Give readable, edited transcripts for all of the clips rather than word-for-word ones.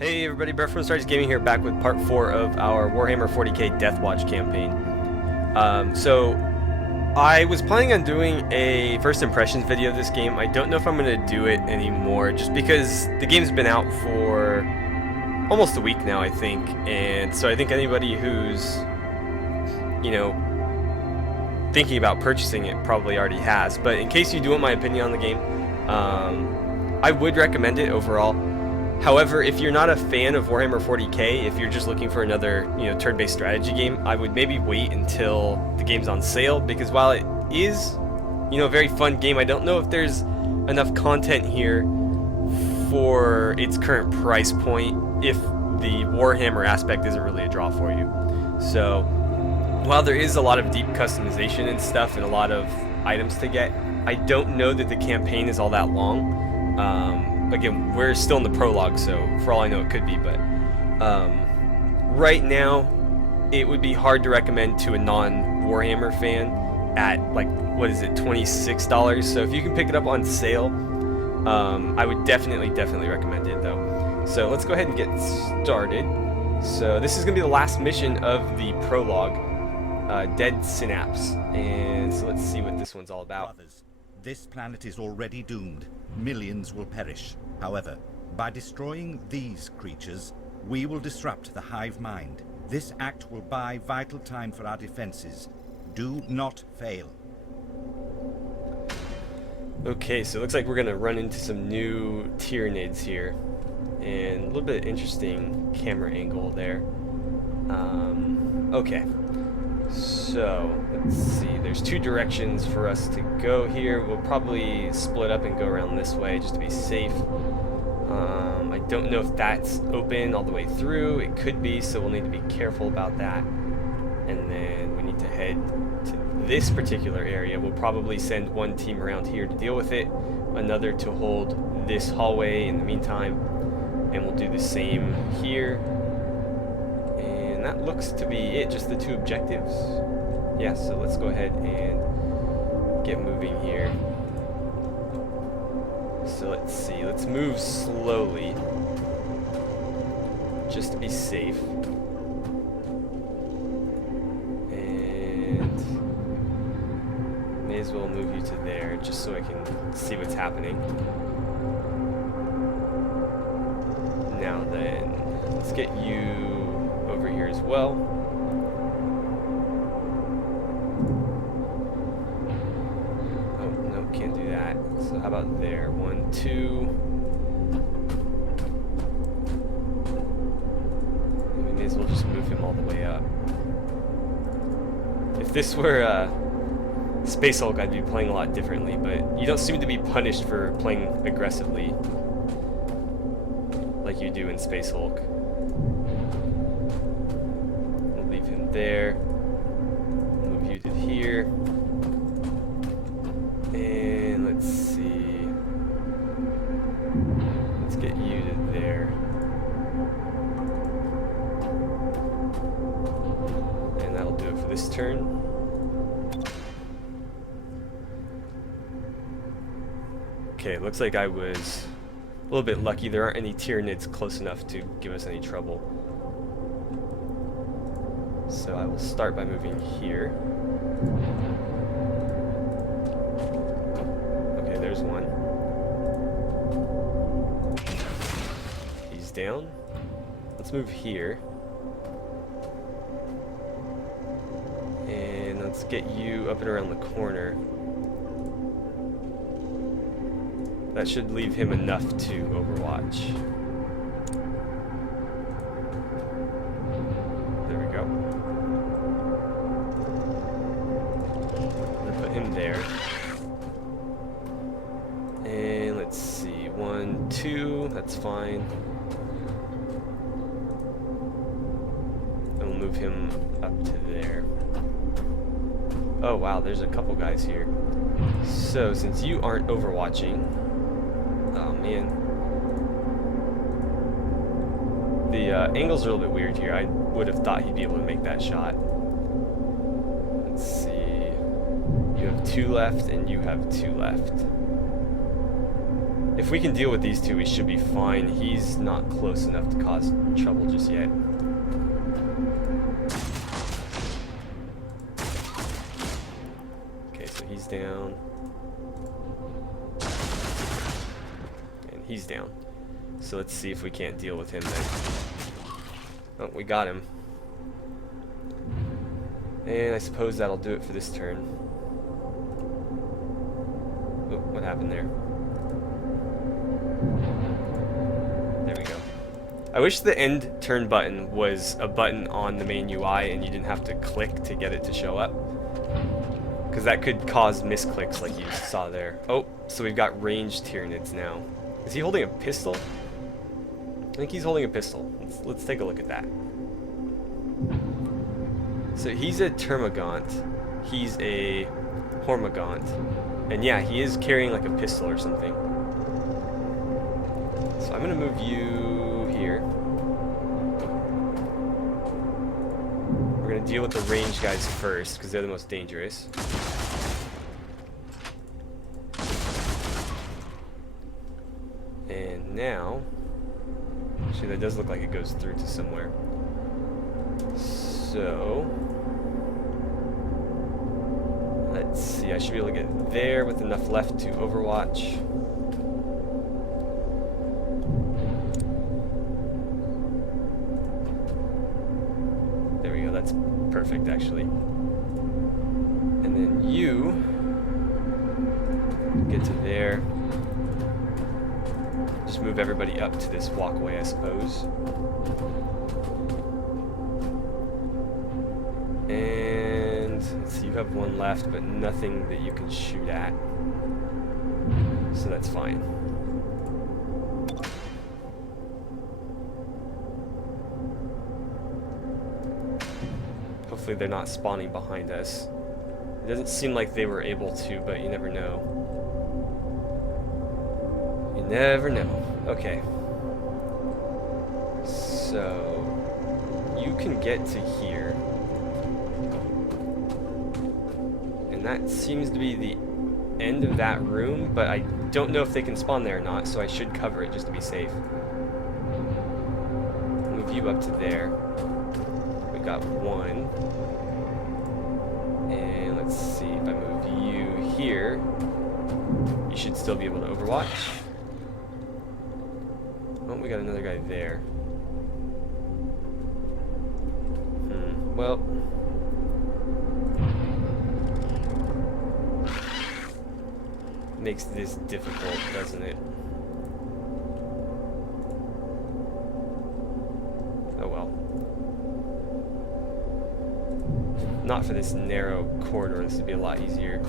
Hey everybody, Brett from AstartesGaming here, back with part 4 of our Warhammer 40k Deathwatch campaign. So I was planning on doing a first impressions video of this game. I don't know if I'm going to do it anymore, just because the game's been out for almost a week now, I think. And so I think anybody who's, you know, thinking about purchasing it probably already has. But in case you do want my opinion on the game, I would recommend it overall. However, if you're not a fan of Warhammer 40k, if you're just looking for another, turn-based strategy game, I would maybe wait until the game's on sale, because while it is, a very fun game, I don't know if there's enough content here for its current price point if the Warhammer aspect isn't really a draw for you. So, while there is a lot of deep customization and stuff and a lot of items to get, I don't know that the campaign is all that long. Again, we're still in the prologue, so for all I know it could be, but right now it would be hard to recommend to a non-Warhammer fan at, like, what is it, $26? So if you can pick it up on sale, I would definitely recommend it though. So let's go ahead and get started. So this is going to be the last mission of the prologue, Dead Synapse, and so let's see what this one's all about. Brothers, this planet is already doomed. Millions will perish. However, by destroying these creatures, we will disrupt the hive mind. This act will buy vital time for our defenses. Do not fail. Okay, so it looks like we're gonna run into some new Tyranids here, and a little bit interesting camera angle there. Okay, so let's see, there's two directions for us to go here. We'll probably split up and go around this way just to be safe. I don't know if that's open all the way through. It could be, so we'll need to be careful about that. And then we need to head to this particular area. We'll probably send one team around here to deal with it, another to hold this hallway in the meantime, and we'll do the same here. And that looks to be it, just the two objectives. Yeah, so let's go ahead and get moving here. So let's see, let's move slowly, just to be safe. And may as well move you to there, just so I can see what's happening. Now then, let's get you over here as well. Oh, no, can't do that. So how about there? 1, 2. We may as well just move him all the way up. If this were Space Hulk, I'd be playing a lot differently, but you don't seem to be punished for playing aggressively like you do in Space Hulk. We'll leave him there. Move you to here. And let's see. Let's get you to there. And that'll do it for this turn. Okay, looks like I was a little bit lucky. There aren't any Tyranids close enough to give us any trouble. So I will start by moving here. Okay, there's one. He's down. Let's move here. And let's get you up and around the corner. That should leave him enough to overwatch. There we go. Put him there. And let's see, 1, 2, that's fine. And we'll move him up to there. Oh wow, there's a couple guys here. So since you aren't overwatching, oh man, the angles are a little bit weird here. I would have thought he'd be able to make that shot. Let's see, you have 2 left and you have 2 left. If we can deal with these two, we should be fine. He's not close enough to cause trouble just yet. Okay, so he's down. And he's down. So let's see if we can't deal with him then. Oh, we got him. And I suppose that'll do it for this turn. Oh, what happened there? There we go. I wish the end turn button was a button on the main UI and you didn't have to click to get it to show up. Because that could cause misclicks like you saw there. Oh, so we've got ranged Tyranids now. Is he holding a pistol? I think he's holding a pistol. Let's take a look at that. So he's a Termagant. He's a Hormagant. And yeah, he is carrying like a pistol or something. So I'm gonna move you here. We're gonna deal with the ranged guys first, because they're the most dangerous. And now, actually that does look like it goes through to somewhere. So, let's see, I should be able to get there with enough left to overwatch. There we go, that's perfect actually. And then you get to there. Just move everybody up to this walkway, I suppose. And let's see, you have one left, but nothing that you can shoot at. So that's fine. Hopefully they're not spawning behind us. It doesn't seem like they were able to, but you never know. You never know. Okay. So you can get to here. And that seems to be the end of that room, but I don't know if they can spawn there or not, so I should cover it just to be safe. Move you up to there. We got one. And let's see, if I move you here, you should still be able to overwatch. Oh, we got another guy there. Well, makes this difficult, doesn't it? Oh well. Not for this narrow corridor, this would be a lot easier.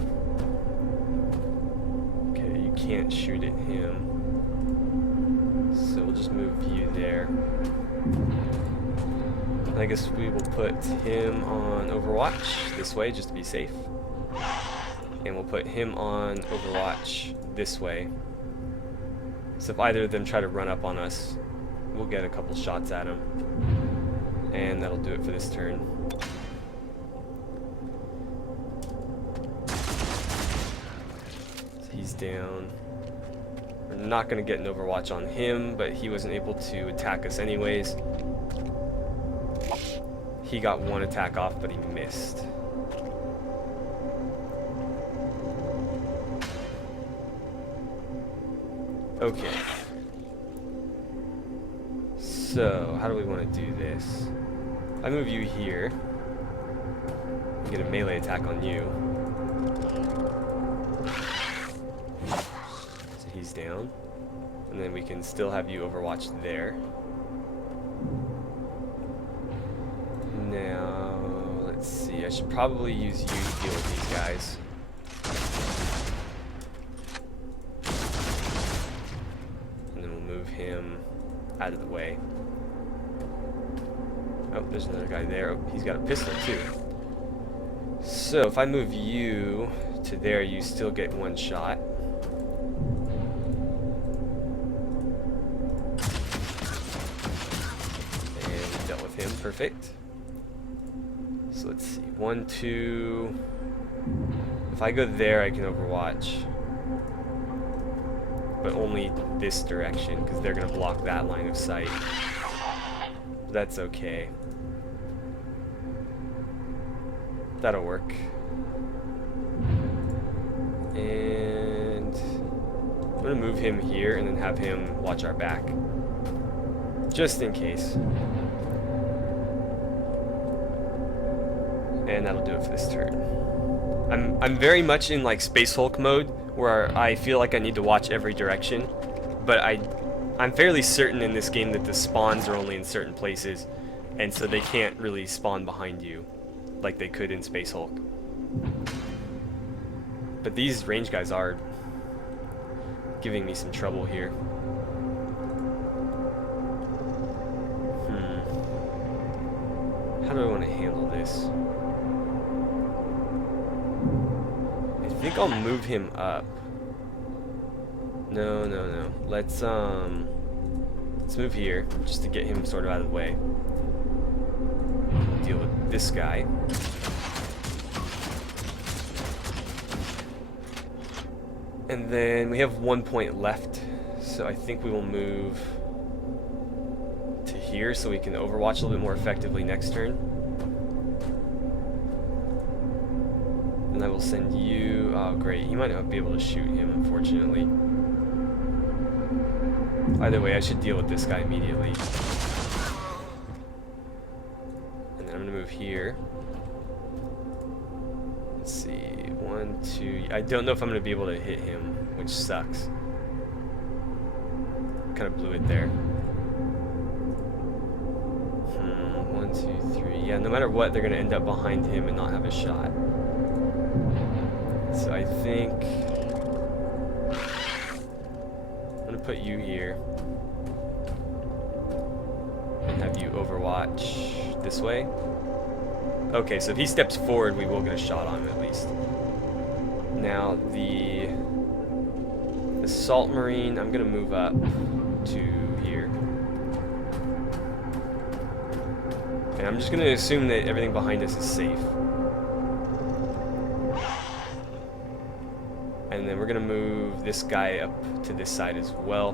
Okay, you can't shoot at him. So we'll just move you there. I guess we will put him on Overwatch this way, just to be safe. And we'll put him on Overwatch this way. So if either of them try to run up on us, we'll get a couple shots at him. And that'll do it for this turn. So he's down. We're not going to get an Overwatch on him, but he wasn't able to attack us anyways. He got one attack off, but he missed. Okay. So, how do we want to do this? I move you here. Get a melee attack on you. So he's down. And then we can still have you Overwatch there. Now, let's see. I should probably use you to deal with these guys. And then we'll move him out of the way. Oh, there's another guy there. Oh, he's got a pistol too. So if I move you to there, you still get one shot. And we dealt with him. Perfect. So let's see. 1, 2. If I go there, I can Overwatch. but only this direction, because they're going to block that line of sight. That's okay. That'll work. And I'm going to move him here and then have him watch our back. Just in case. And that'll do it for this turn. I'm very much in like Space Hulk mode, where I feel like I need to watch every direction, but I'm fairly certain in this game that the spawns are only in certain places, and so they can't really spawn behind you like they could in Space Hulk. But these range guys are giving me some trouble here. How do I want to handle this? I think I'll move him up. No. Let's move here just to get him sort of out of the way. Deal with this guy. And then we have 1 point left, so I think we will move to here so we can overwatch a little bit more effectively next turn. And I will send you... Oh, great. He might not be able to shoot him, unfortunately. Either way, I should deal with this guy immediately. And then I'm going to move here. Let's see. 1, 2... I don't know if I'm going to be able to hit him, which sucks. Kind of blew it there. 1, 2, 3... Yeah, no matter what, they're going to end up behind him and not have a shot. So I think I'm going to put you here and have you overwatch this way. Okay, so if he steps forward, we will get a shot on him at least. Now the Assault Marine, I'm going to move up to here. And I'm just going to assume that everything behind us is safe. And then we're going to move this guy up to this side as well.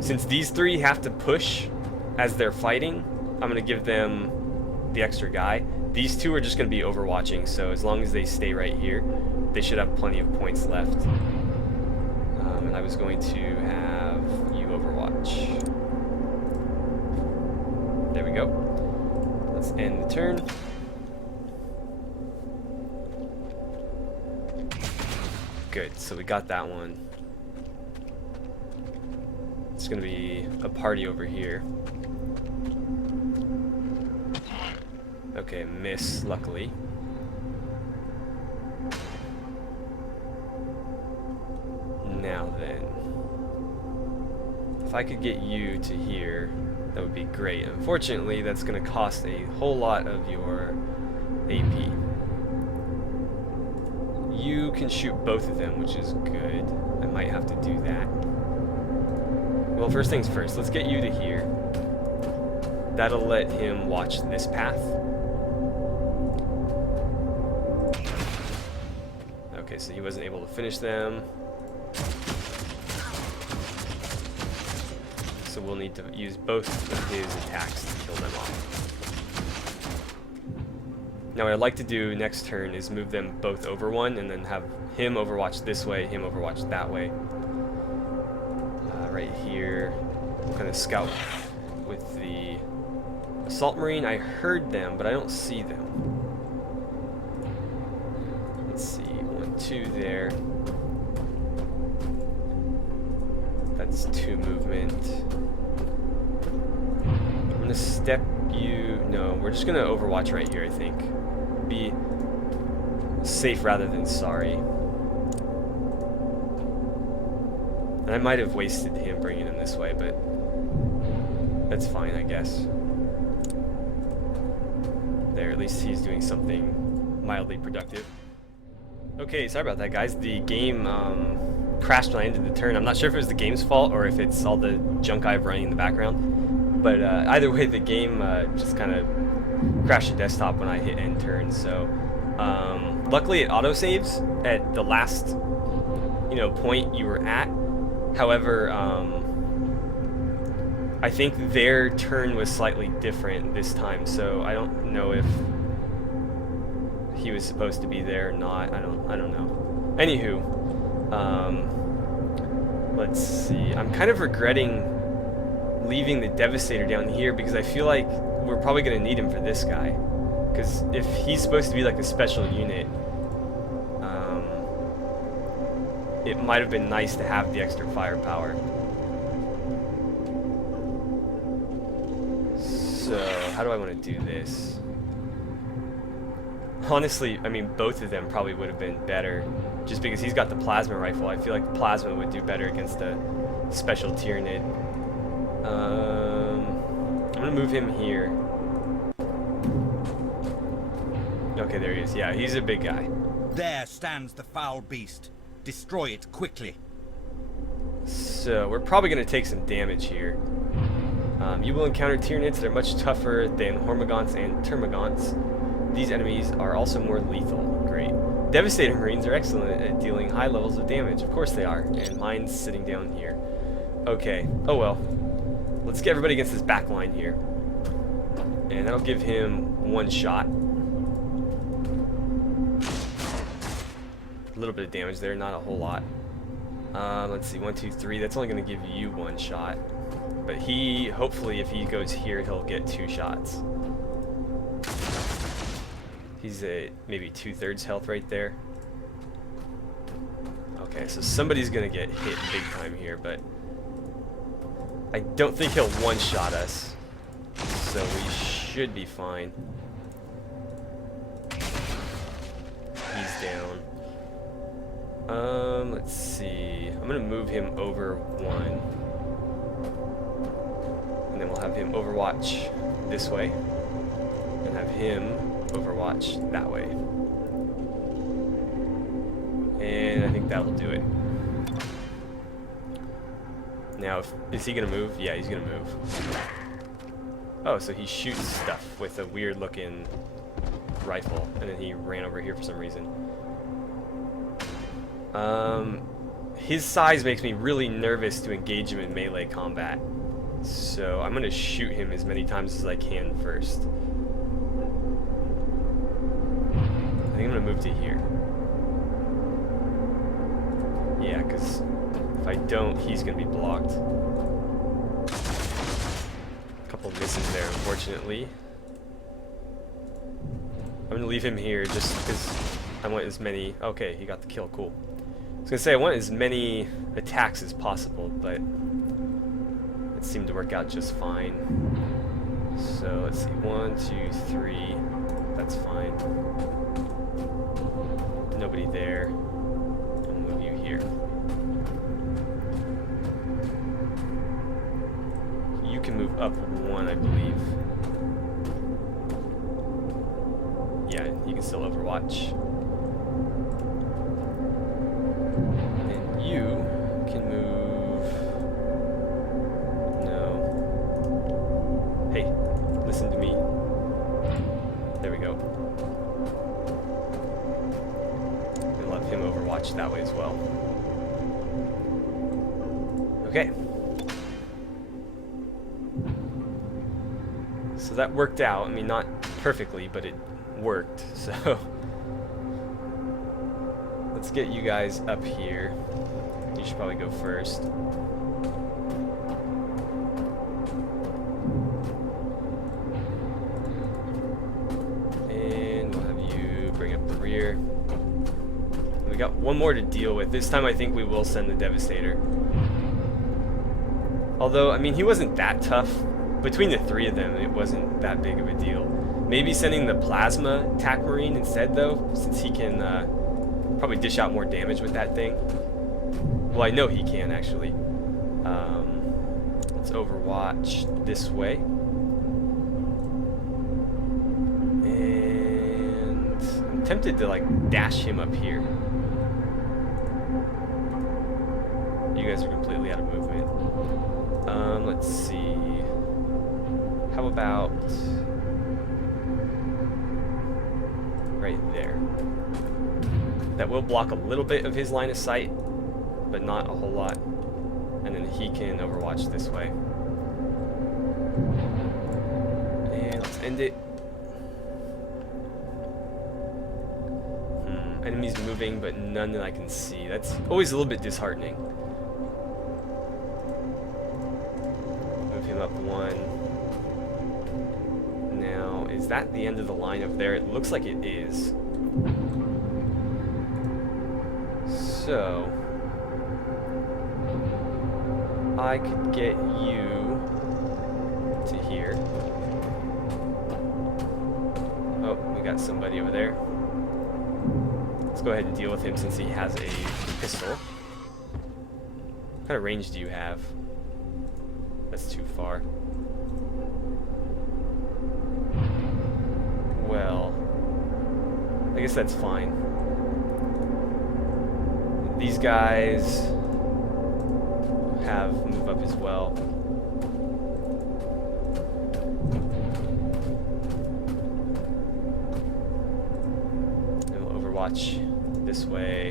Since these three have to push as they're fighting, I'm going to give them the extra guy. These two are just going to be overwatching, so as long as they stay right here, they should have plenty of points left. And I was going to have you overwatch. There we go. Let's end the turn. Good, so we got that one. It's gonna be a party over here. Okay, miss, luckily. Now then, if I could get you to here, that would be great. Unfortunately, that's gonna cost a whole lot of your AP. You can shoot both of them, which is good. I might have to do that. Well, first things first, let's get you to here. That'll let him watch this path. Okay, so he wasn't able to finish them. So we'll need to use both of his attacks to kill them off. Now what I'd like to do next turn is move them both over one and then have him overwatch this way, him overwatch that way. Right here, I'm gonna scout with the Assault Marine. I heard them, but I don't see them. Let's see, 1, 2 there. That's 2 movement. I'm gonna step you, no, we're just gonna overwatch right here, I think. Be safe rather than sorry. And I might have wasted him bringing him this way, but that's fine, I guess. There, at least he's doing something mildly productive. Okay, sorry about that, guys. The game crashed when I ended the turn. I'm not sure if it was the game's fault or if it's all the junk I have running in the background. But either way, the game just kind of crashed the desktop when I hit end turn. So luckily it autosaves at the last point you were at. However, I think their turn was slightly different this time, so I don't know if he was supposed to be there or not. I don't know. Anywho, let's see. I'm kind of regretting leaving the Devastator down here because I feel like we're probably going to need him for this guy. Because if he's supposed to be like a special unit, it might have been nice to have the extra firepower. So, how do I want to do this? Honestly, I mean, both of them probably would have been better. Just because he's got the plasma rifle, I feel like the plasma would do better against a special Tyranid. I'm going to move him here. Okay, there he is. Yeah, he's a big guy. There stands the foul beast. Destroy it quickly. So, we're probably going to take some damage here. You will encounter Tyranids that are much tougher than Hormagaunts and Termagants. These enemies are also more lethal. Great. Devastator Marines are excellent at dealing high levels of damage. Of course they are. And mine's sitting down here. Okay. Oh well. Let's get everybody against this back line here. And that'll give him one shot. A little bit of damage there, not a whole lot. Let's see, 1, 2, 3. That's only going to give you one shot. But he, hopefully, if he goes here, he'll get 2 shots. He's at maybe 2/3 health right there. Okay, so somebody's going to get hit big time here, but I don't think he'll one-shot us. So we should be fine. He's down. Let's see. I'm gonna move him over 1. And then we'll have him overwatch this way. And have him overwatch that way. And I think that'll do it. Now, is he gonna move? Yeah, he's gonna move. Oh, so he shoots stuff with a weird looking rifle. And then he ran over here for some reason. His size makes me really nervous to engage him in melee combat. So I'm gonna shoot him as many times as I can first. I think I'm gonna move to here. Yeah, because if I don't, he's gonna be blocked. A couple misses there, unfortunately. I'm gonna leave him here just because I want as many... Okay, he got the kill, cool. I was gonna say I want as many attacks as possible, but it seemed to work out just fine. So let's see, 1, 2, 3. That's fine. Nobody there. I'll move you here. You can move up 1, I believe. Yeah, you can still overwatch. You can move... No. Hey, listen to me. There we go. And let him overwatch that way as well. Okay. So that worked out. I mean, not perfectly, but it worked. So let's get you guys up here. You should probably go first. And we'll have you bring up the rear. We got one more to deal with. This time I think we will send the Devastator. Although, I mean, he wasn't that tough. Between the 3 of them, it wasn't that big of a deal. Maybe sending the Plasma Tac Marine instead, though, since he can probably dish out more damage with that thing. Well, I know he can, actually. Let's overwatch this way. And I'm tempted to, like, dash him up here. You guys are completely out of movement. Let's see. How about right there? That will block a little bit of his line of sight, but not a whole lot. and then he can overwatch this way. And let's end it. Enemies moving, but none that I can see. That's always a little bit disheartening. Move him up one. Now, is that the end of the line up there? It looks like it is. So, I could get you to here. Oh, we got somebody over there. Let's go ahead and deal with him since he has a pistol. What kind of range do you have? That's too far. Well, I guess that's fine. These guys have move up as well. And we'll overwatch this way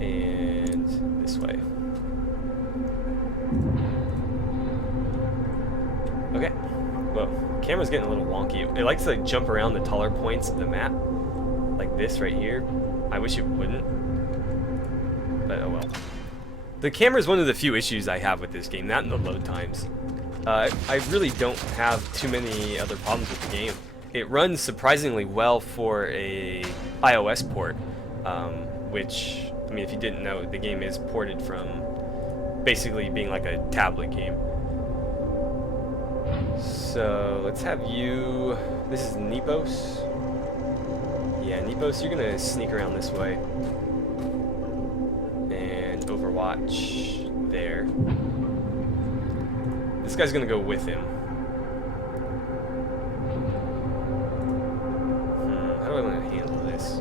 and this way. Okay. Whoa. Camera's getting a little wonky. It likes to like jump around the taller points of the map. Like this right here. I wish it wouldn't. But oh well. The camera is one of the few issues I have with this game, not in the load times. I really don't have too many other problems with the game. It runs surprisingly well for a iOS port, which, I mean, if you didn't know, the game is ported from basically being like a tablet game. So let's have you. This is Nepos. Yeah, Nepos, you're gonna sneak around this way and overwatch there. This guy's gonna go with him. How do I want to handle this?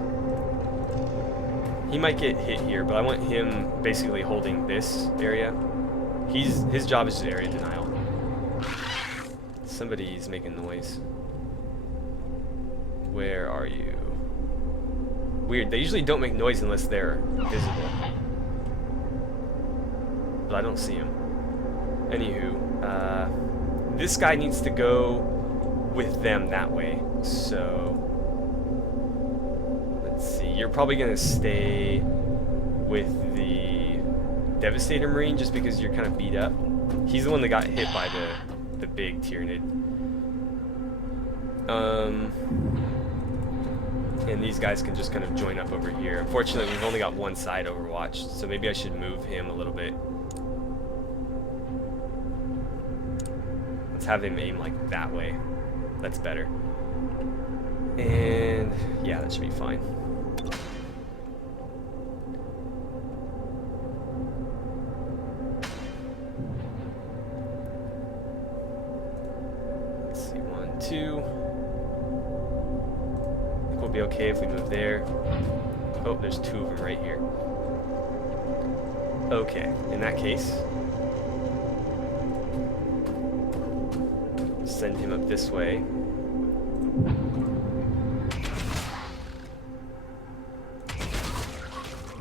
He might get hit here, but I want him basically holding this area. His job is just area denial. Somebody's making noise. Where are you? Weird, they usually don't make noise unless they're visible. But I don't see him. Anywho, this guy needs to go with them that way. So, let's see. You're probably going to stay with the Devastator Marine just because you're kind of beat up. He's the one that got hit by the big Tyranid. And these guys can just kind of join up over here. Unfortunately, we've only got one side overwatched, so maybe I should move him a little bit. Let's have him aim like that way. That's better. And yeah, that should be fine. Let's see, 1, 2. I think we'll be okay if we move there. Oh, there's 2 of them right here. Okay, in that case, send him up this way.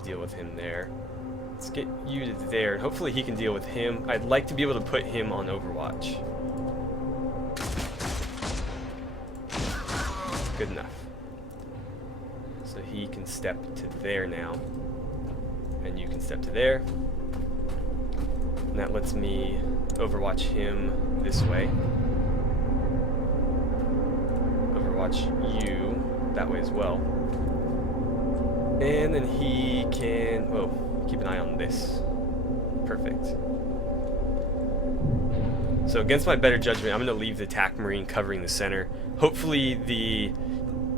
Deal with him there. Let's get you to there. Hopefully he can deal with him. I'd like to be able to put him on Overwatch. Good enough. So he can step to there now. And you can step to there. And that lets me Overwatch him this way. Overwatch you that way as well. And then he can, whoa, keep an eye on this. Perfect. So against my better judgment, I'm going to leave the TAC Marine covering the center. Hopefully the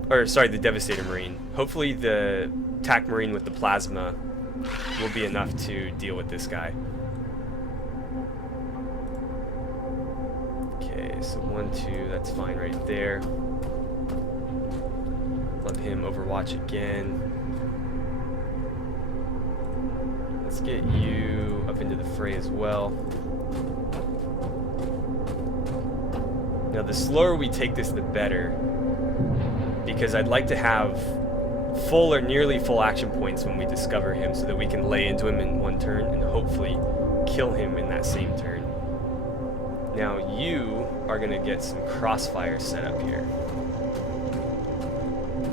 Devastator Marine. Hopefully the TAC Marine with the plasma will be enough to deal with this guy. Okay, so 1, 2, that's fine right there. Let him Overwatch again. Let's get you up into the fray as well. Now the slower we take this, the better. Because I'd like to have full or nearly full action points when we discover him so that we can lay into him in one turn and hopefully kill him in that same turn. Now you are going to get some crossfire set up here.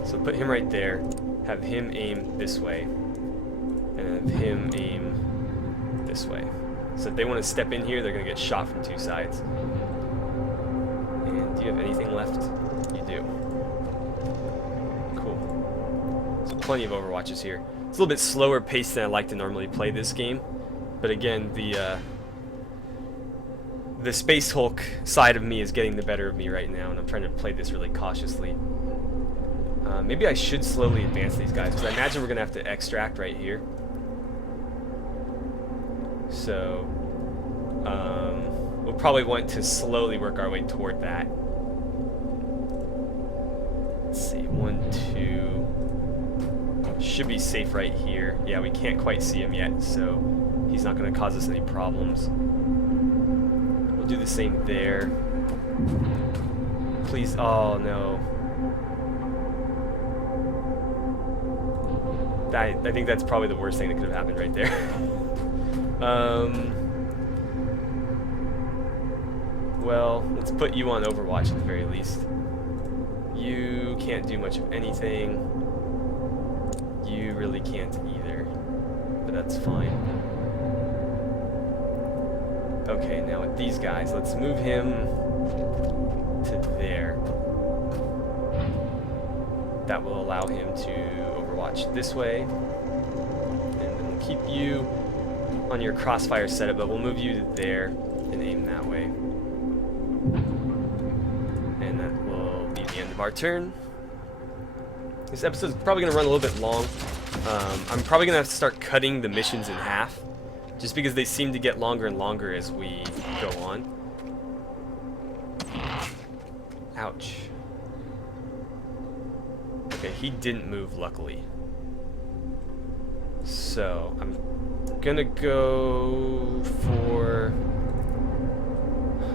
So put him right there, have him aim this way, and have him aim this way. So if they want to step in here, they're going to get shot from two sides. And do you have anything left? You do. Cool. So plenty of Overwatches here. It's a little bit slower paced than I like to normally play this game. But again, the Space Hulk side of me is getting the better of me right now, and I'm trying to play this really cautiously. Maybe I should slowly advance these guys, because I imagine we're going to have to extract right here. So, we'll probably want to slowly work our way toward that. Let's see, 1, 2. Should be safe right here. Yeah, we can't quite see him yet, so he's not going to cause us any problems. We'll do the same there. Please, oh no. I think that's probably the worst thing that could have happened right there. Well, let's put you on Overwatch at the very least. You can't do much of anything. You really can't either, but that's fine. Okay, now with these guys, let's move him to there. That will allow him to Overwatch this way. And then we'll keep you on your crossfire setup, but we'll move you to there and aim that way. And that will be the end of our turn. This episode is probably going to run a little bit long. I'm probably going to have to start cutting the missions in half, just because they seem to get longer and longer as we go on. Ouch. Okay, he didn't move, luckily. So, I'm gonna go for...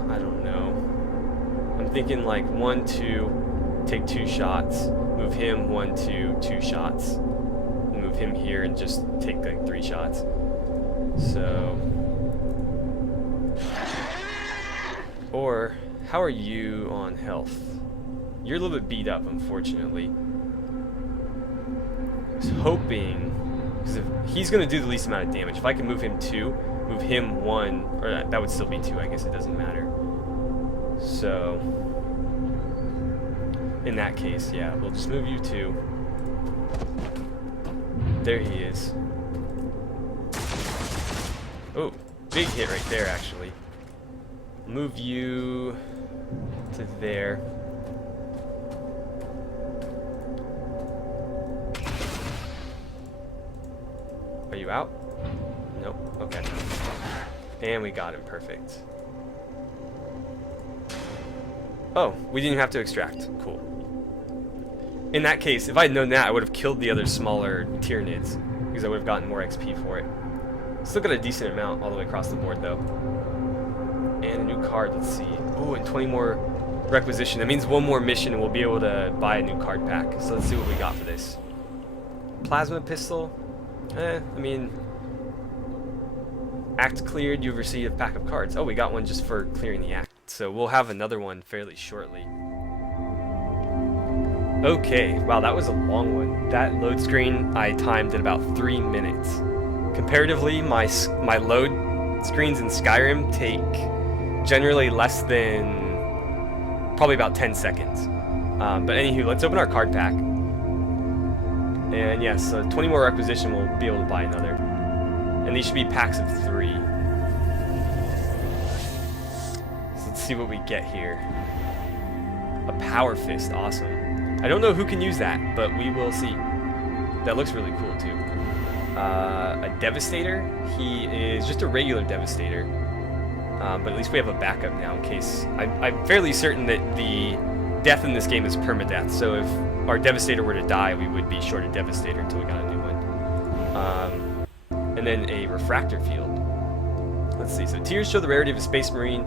I don't know. I'm thinking like 1, 2, take 2 shots. Move him, 1, 2, 2 shots. Move him here and just take like 3 shots. So... Or, how are you on health? You're a little bit beat up, unfortunately. I was hoping, because if he's going to do the least amount of damage, if I can move him 2, move him 1, or that would still be 2, I guess it doesn't matter. So, in that case, yeah, we'll just move you 2. There he is. Oh, big hit right there, actually. Move you to there. Are you out? Nope. Okay. And we got him. Perfect. Oh, we didn't have to extract. Cool. In that case, if I had known that, I would have killed the other smaller Tyranids, because I would have gotten more XP for it. Still got a decent amount all the way across the board, though. And a new card. Let's see. Ooh, and 20 more requisition. That means 1 more mission, and we'll be able to buy a new card pack. So let's see what we got for this. Plasma pistol. I mean, act cleared, you've received a pack of cards. Oh, we got one just for clearing the act. So we'll have another one fairly shortly. Okay, wow, that was a long one. That load screen I timed in about 3 minutes. Comparatively, my load screens in Skyrim take generally less than probably about 10 seconds. But anywho, let's open our card pack. And yes, so 20 more requisition, we'll be able to buy another. And these should be packs of 3. So let's see what we get here. A Power Fist, awesome. I don't know who can use that, but we will see. That looks really cool too. A Devastator, he is just a regular Devastator. But at least we have a backup now in case... I'm fairly certain that the death in this game is permadeath, so if our Devastator were to die, we would be short of Devastator until we got a new one. And then a Refractor Field. Let's see, so tiers show the rarity of a Space Marine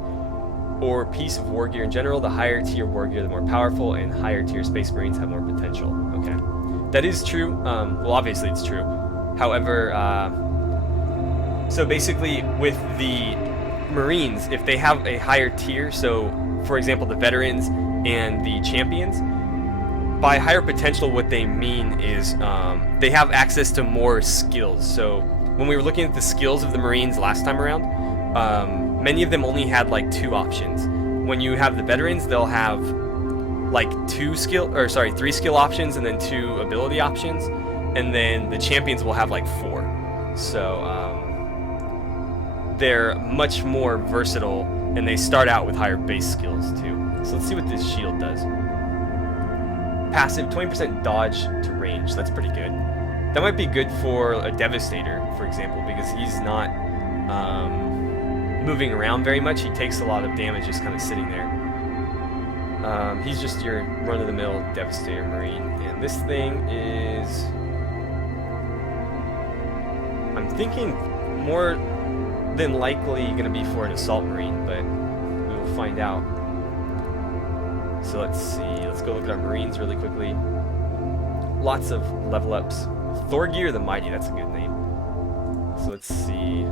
or piece of war gear in general. The higher tier war gear, the more powerful, and higher tier Space Marines have more potential. Okay. That is true. Well, obviously it's true. However, So basically, with the Marines, if they have a higher tier, so for example, the veterans and the champions, by higher potential, what they mean is they have access to more skills. So when we were looking at the skills of the Marines last time around, many of them only had like 2 options. When you have the veterans, they'll have like 3 skill options and then 2 ability options, and then the champions will have like 4. So they're much more versatile, and they start out with higher base skills too. So let's see what this shield does. Passive 20% dodge to range. That's pretty good. That might be good for a Devastator, for example, because he's not moving around very much. He takes a lot of damage just kind of sitting there. He's just your run-of-the-mill Devastator Marine. And this thing is... I'm thinking more than likely going to be for an Assault Marine, but we will find out. So let's see. Let's go look at our Marines really quickly. Lots of level ups. Thorgeir the Mighty, that's a good name. So let's see.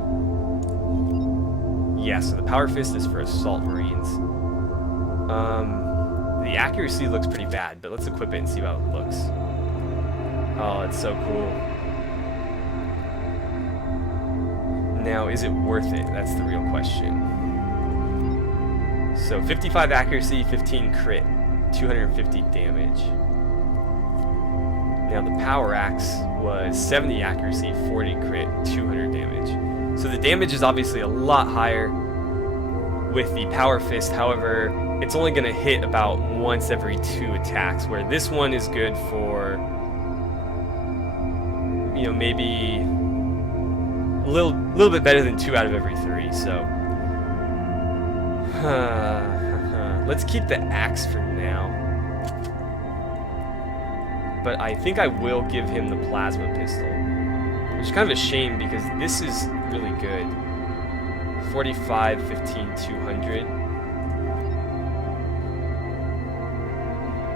Yeah, so the Power Fist is for Assault Marines. The accuracy looks pretty bad, but let's equip it and see how it looks. Oh, it's so cool. Now, is it worth it? That's the real question. So 55 accuracy, 15 crit, 250 damage. Now the Power Axe was 70 accuracy, 40 crit, 200 damage. So the damage is obviously a lot higher with the Power Fist. However, it's only going to hit about once every 2 attacks, where this one is good for, you know, maybe a little bit better than 2 out of every 3. So let's keep the axe for now. But I think I will give him the plasma pistol, which is kind of a shame because this is really good. 45, 15, 200.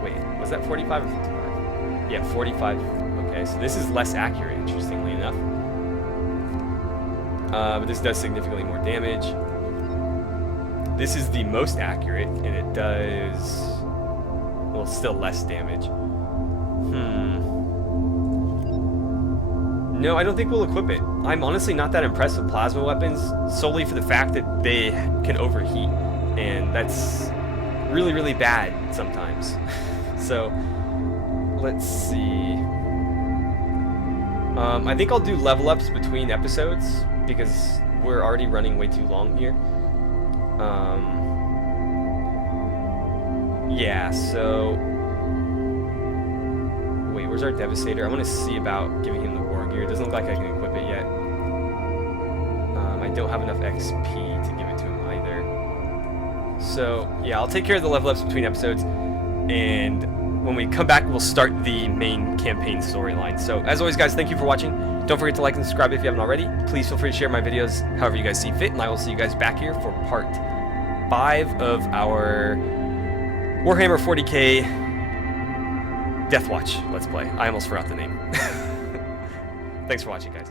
Wait, was that 45 or 55? Yeah, 45. Okay, so this is less accurate, interestingly enough. But this does significantly more damage. This is the most accurate, and it does, well, still less damage. No, I don't think we'll equip it. I'm honestly not that impressed with plasma weapons, solely for the fact that they can overheat, and that's really, really bad sometimes. So, let's see. I think I'll do level ups between episodes, because we're already running way too long here. Yeah, so... Wait, where's our Devastator? I want to see about giving him the War Gear. It doesn't look like I can equip it yet. I don't have enough XP to give it to him either. So, yeah, I'll take care of the level ups between episodes, and when we come back, we'll start the main campaign storyline. So, as always, guys, thank you for watching. Don't forget to like and subscribe if you haven't already. Please feel free to share my videos however you guys see fit, and I will see you guys back here for part 5 of our Warhammer 40k Deathwatch Let's Play. I almost forgot the name. Thanks for watching, guys.